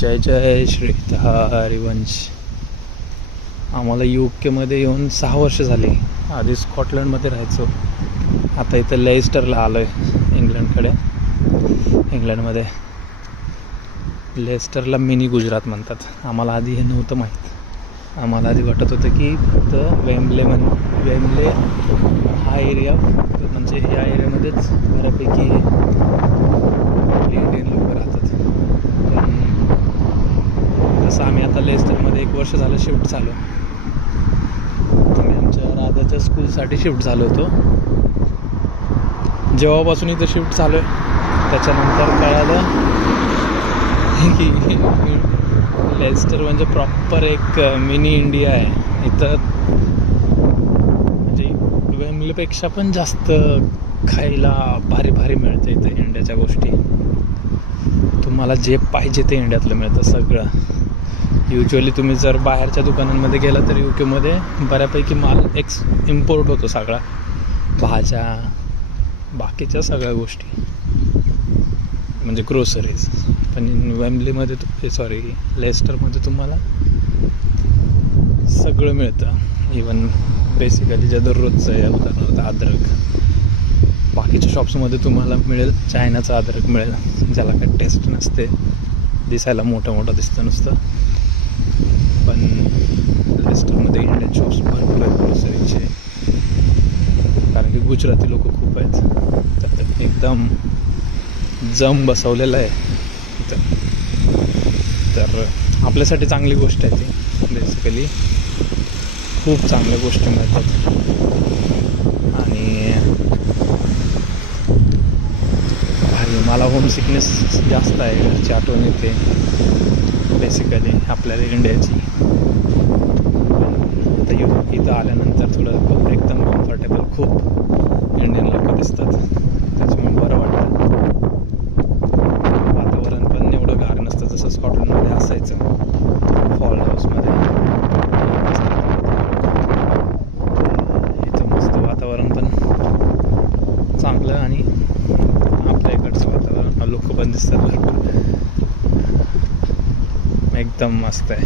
जय जय श्री हरिवंश. आम्हाला UK येऊन 6 वर्ष झाली. आधी स्कॉटलंडमध्ये राहायचो. आता इथं लेस्टरला आलो आहे इंग्लंडमध्ये. लेस्टरला मिनी गुजरात म्हणतात. आम्हाला आधी हे नव्हतं माहीत. आम्हाला आधी वाटत होतं की फक्त वेम्बले हा एरिया, म्हणजे या एरियामध्येच बऱ्यापैकी इंडियन लोक राहतात. पण जसं आम्ही आता लेस्टरमध्ये 1 वर्ष झालं शिफ्ट झालो. आम्ही आमच्या राधाच्या स्कूलसाठी शिफ्ट झालो होतो. जेव्हापासून इथं शिफ्ट झालो आहे त्याच्यानंतर कळालं की लेस्टर म्हणजे प्रॉपर एक मिनी इंडिया आहे. इथं म्हणजे वेम्बलेपेक्षा पण जास्त खायला भारी भारी मिळतं इथं. इंडियाच्या गोष्टी तुम्हाला जे पाहिजे ते इंडियातलं मिळतं सगळं. युजली तुम्ही जर बाहेरच्या दुकानांमध्ये गेला तर UK बऱ्यापैकी माल इम्पोर्ट होतो सगळा, भाज्या, बाकीच्या सगळ्या गोष्टी, म्हणजे ग्रोसरीज. पण लेस्टरमध्ये तुम्हाला सगळं मिळतं. इवन बेसिकली जे दररोजचं आहे, उदाहरणार्थ अद्रक. बाकीच्या शॉप्समध्ये तुम्हाला मिळेल चायनाचं अद्रक मिळेल, ज्याला काही टेस्ट नसते, दिसायला मोठं मोठं दिसतं नुसतं. पण लेस्टरमध्ये इंडियन शॉप्स भरपूर आहेत ग्रोसरीचे, कारण की गुजराती लोक खूप आहेत. तर एकदम जम बसवलेलं आहे इथं. तर आपल्यासाठी चांगली गोष्ट आहे ती. बेसिकली खूप चांगल्या गोष्टी मिळतात. आणि भारी, मला होम सिकनेस जास्त आहे, घरची आठवण येते बेसिकली आपल्याला इंडियाची. आता इथं आल्यानंतर थोडं एकदम कम्फर्टेबल, खूप इंडियन लोक दिसतात, त्याच्यामुळे बरं वाटतं. वातावरण पण एवढं गार नसतं जसं स्कॉटलंडमध्ये असायचं. फॉल हाऊसमध्ये इथं मस्त वातावरण पण चांगलं, आणि आपल्या इकडचं वातावरण लोक पण दिसतात भरपूर, एकदम मस्त आहे.